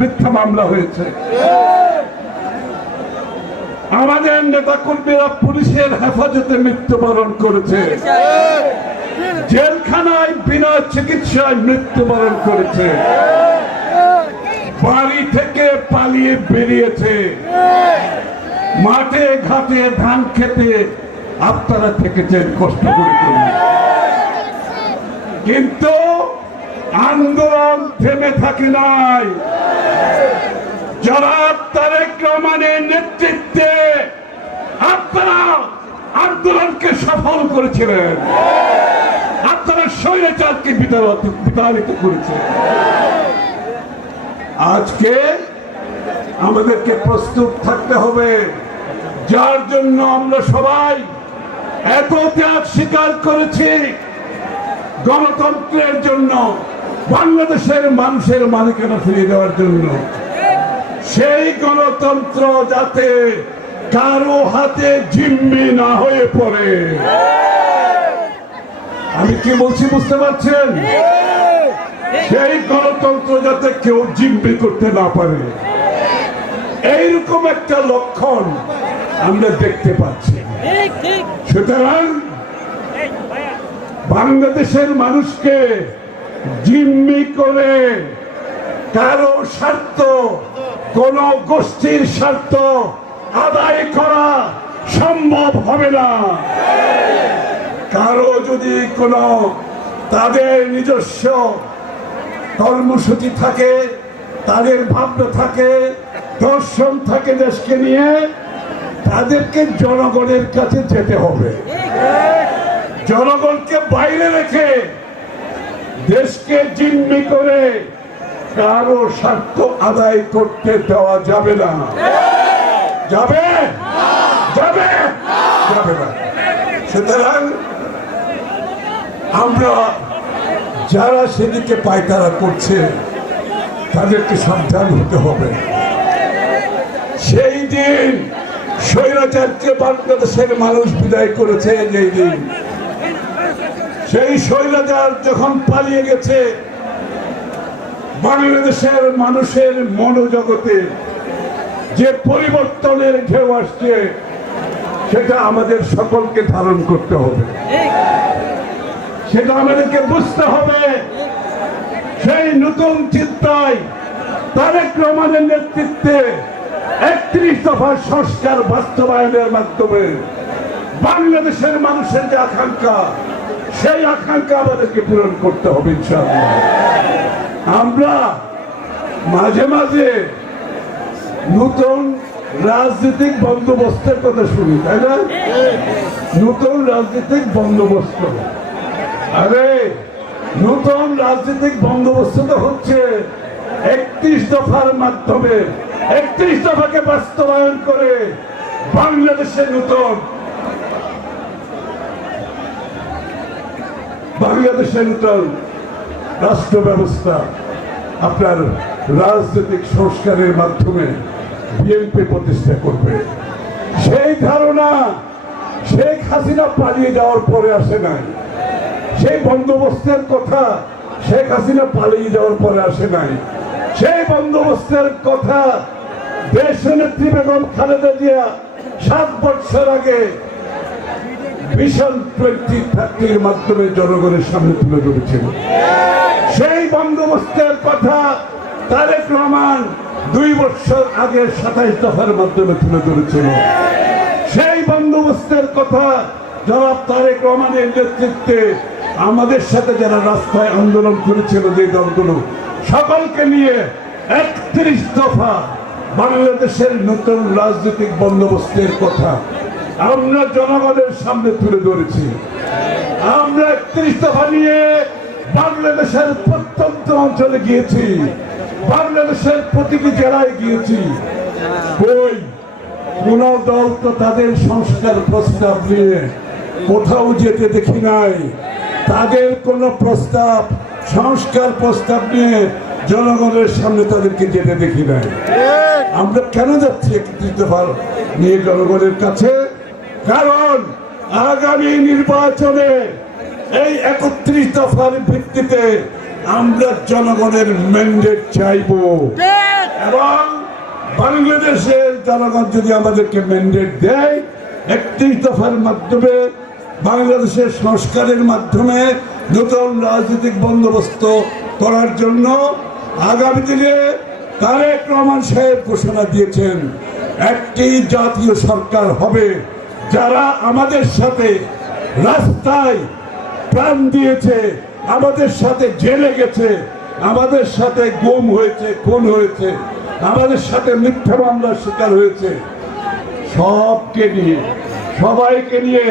মিথ্যা মামলা হয়েছে। আমাদের নেতাকর্মীরা পুলিশের হেফাজতে মৃত্যুবরণ করেছে, জেলখানায় বিনা চিকিৎসায় মৃত্যুবরণ করেছে, বাড়ি থেকে পালিয়ে বেরিয়েছে, মাঠে ঘাটে ধান খেতে আপনারা থেকেছেন কষ্ট করে। কিন্তু আন্দোলন থেমে থাকে নাই। জনাব তারেক রহমানের নেতৃত্বে আপনারা আন্দোলনকে সফল করেছিলেন, আপনারা স্বৈরাচারকে বিতাড়িত করেছেন। আজকে আমাদেরকে প্রস্তুত থাকতে হবে, যার জন্য আমরা সবাই এত ত্যাগ স্বীকার করেছি, গণতন্ত্রের জন্য, বাংলাদেশের মানুষের মালিকানা ফিরিয়ে দেওয়ার জন্য। সেই গণতন্ত্র যাতে কারো হাতে জিম্মি না হয়ে পড়ে। আমি কি বলছি বুঝতে পারছেন? সেই গণতন্ত্র যাতে কেউ জিম্মি করতে না পারে, এইরকম একটা লক্ষণ আমরা দেখতে পাচ্ছি। সুতরাং বাংলাদেশের মানুষকে জিম্মি করে কারো স্বার্থ, কোন গোষ্ঠীর স্বার্থ আদায় করা সম্ভব হবে না। কারো যদি কোনো তাদের নিজস্ব কর্মসূচি থাকে, তাদের ভাবনা থাকে, দর্শন থাকে দেশকে নিয়ে, তাদেরকে জনগণের কাছে যেতে হবে। জনগণকে বাইরে রেখে দেশকে জিম্মি করে কারো স্বার্থ আদায় করতে দেওয়া যাবে না। যাবে যাবে যাবে না। সুতরাং আমরা যারা সেদিকে পায়তারা করছে তাদেরকে সাবধান হতে হবে। সেই দিন স্বৈরাচারকে বাংলাদেশের মানুষ বিদায় করেছে, যেই দিন সেই স্বৈরাচার যখন পালিয়ে গেছে, বাংলাদেশের মানুষের মনোজগতে যে পরিবর্তনের ঢেউ আসছে, সেটা আমাদের সকলকে ধারণ করতে হবে, সেটা আমাদেরকে বুঝতে হবে। সেই নতুন চিন্তায় তারেক রহমানের নেতৃত্বে ৩১ দফার সংস্কার বাস্তবায়নের মাধ্যমে বাংলাদেশের মানুষের যে আকাঙ্ক্ষা, সেই আকাঙ্ক্ষা আমাদেরকে পূরণ করতে হবে ইনশাআল্লাহ। আমরা মাঝে মাঝে নতুন রাজনৈতিক বন্দোবস্তের কথা শুনি, তাই না? নতুন রাজনৈতিক বন্দোবস্ত, আরে নতুন রাজনৈতিক বন্দোবস্ত তো হচ্ছে ৩১ দফার মাধ্যমে। ৩১ দফাকে বাস্তবায়ন করে বাংলাদেশের নতুন রাষ্ট্র ব্যবস্থা, আপনার রাজনৈতিক সংস্কারের মাধ্যমে বিএনপি প্রতিষ্ঠা করবে। সেই ধারণা শেখ হাসিনা পালিয়ে যাওয়ার পরে আসে নাই। সেই বন্দোবস্তের কথা শেখ হাসিনা পালিয়ে যাওয়ার পরে আসে নাই। সেই বন্দোবস্তের কথা দেশনেত্রী বেগম খালেদা জিয়া 7 বছর আগে ভিশন 2030 মাধ্যমে জনগণের সামনে তুলে ধরেছিল। সেই বন্দোবস্তের কথা তারেক রহমান 2 বছর আগে 27 দফার মাধ্যমে তুলে ধরেছিল। সেই বন্দোবস্তের কথা জনাব তারেক রহমানের নেতৃত্বে আমাদের সাথে যারা রাস্তায় আন্দোলন করেছিল, যে দলগুলো, সকলকে নিয়ে 31 দফা বাংলাদেশের নতুন রাজনৈতিক বন্দোবস্তের কথা আমরা জনগণের সামনে তুলে ধরেছি। আমরা 31 দফা নিয়ে বাংলাদেশের প্রত্যন্ত অঞ্চলে গিয়েছি, বাংলাদেশের প্রতিটি জেলায় গিয়েছি। কই কোন দল তো তাদের সংস্কার প্রস্তাব নিয়ে কোথাও যেতে দেখি নাই। তাদের কোন প্রস্তাব, সংস্কার প্রস্তাব নিয়ে জনগণের সামনে তাদেরকে যেতে দেখি নাই। আমরা কেন যাচ্ছি 31 দফা নিয়ে জনগণের কাছে? কারণ আগামী নির্বাচনে এই 31 দফার ভিত্তিতে আমরা জনগণের ম্যান্ডেট চাইব। এবং বাংলাদেশের জনগণ যদি আমাদেরকে ম্যান্ডেট দেয় 31 দফার মাধ্যমে বাংলাদেশের সংস্কারের মাধ্যমে নতুন রাজনৈতিক বন্দোবস্ত করার জন্য আগামী দিনে তারেক রহমান সাহেব ঘোষণা দিয়েছেন একটি জাতীয় সরকার হবে। যারা আমাদের সাথে রাস্তায় প্রাণ দিয়েছে, আমাদের সাথে জেলে গেছে, আমাদের সাথে গুম হয়েছে, খুন হয়েছে, আমাদের সাথে মিথ্যা মামলার শিকার হয়েছে, সবাইকে নিয়ে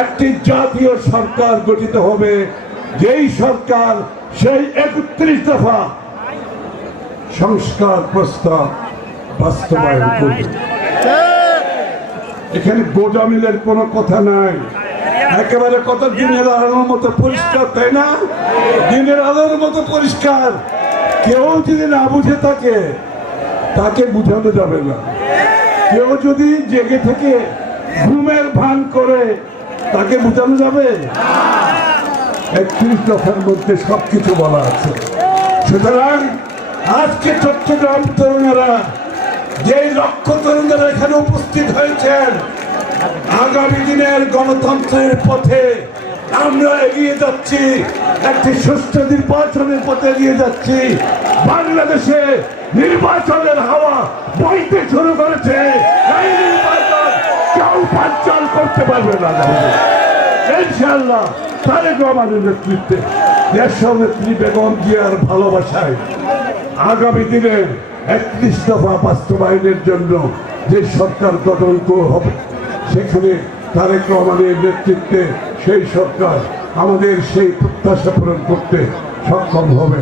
একটি জাতীয় সরকার গঠিত হবে। যেই সরকার সেই 31 দফা সংস্কার প্রস্তাব বাস্তবায়ন করবে। এখানে গোজামিলের কোনো কথা নাই, একেবারে কত দিনের আলোর মতো পরিষ্কার, তাই না? দিনের আলোর মতো পরিষ্কার। কেউ যদি না বুঝে থাকে তাকে বুঝানো যাবে না। কেউ যদি জেগে থেকে ঘুমের ভান করে তাকে বুঝানো যাবে? 31 দফার মধ্যে সবকিছু বলা আছে। সুতরাং আজকে চট্টগ্রাম তরুণেরা, যে লক্ষ তরুণেরা এখানে উপস্থিত হয়েছেন, আগামী দিনের গণতন্ত্রের পথে আমরা এগিয়ে যাচ্ছি, একটি সুষ্ঠু নির্বাচনের পথে এগিয়ে যাচ্ছি। বাংলাদেশে নির্বাচনের হাওয়া বইতে শুরু করেছে। এই নির্বাচন কেউ বানচাল করতে পারবে না। ইনশাআল্লাহ তারেক রহমানের নেতৃত্বে, দেশনেত্রী বেগম জিয়ার ভালোবাসায় আগামী দিনে 31 দফা বাস্তবায়নের জন্য যে সরকার গঠন হবে, সেখানে তারেক রহমানের নেতৃত্বে সেই সরকার আমাদের সেই প্রত্যাশা পূরণ করতে সক্ষম হবে।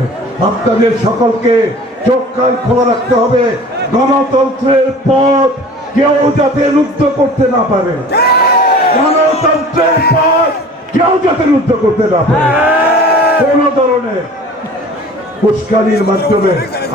আপনাদের সকলকে চোখ কান খোলা রাখতে হবে। গণতন্ত্রের পথ কেউ যাতে রুদ্ধ করতে না পারে, গণতন্ত্রের পথ কেউ যাতে রুদ্ধ করতে না পারে, কোন ধরনের উস্কানির মাধ্যমে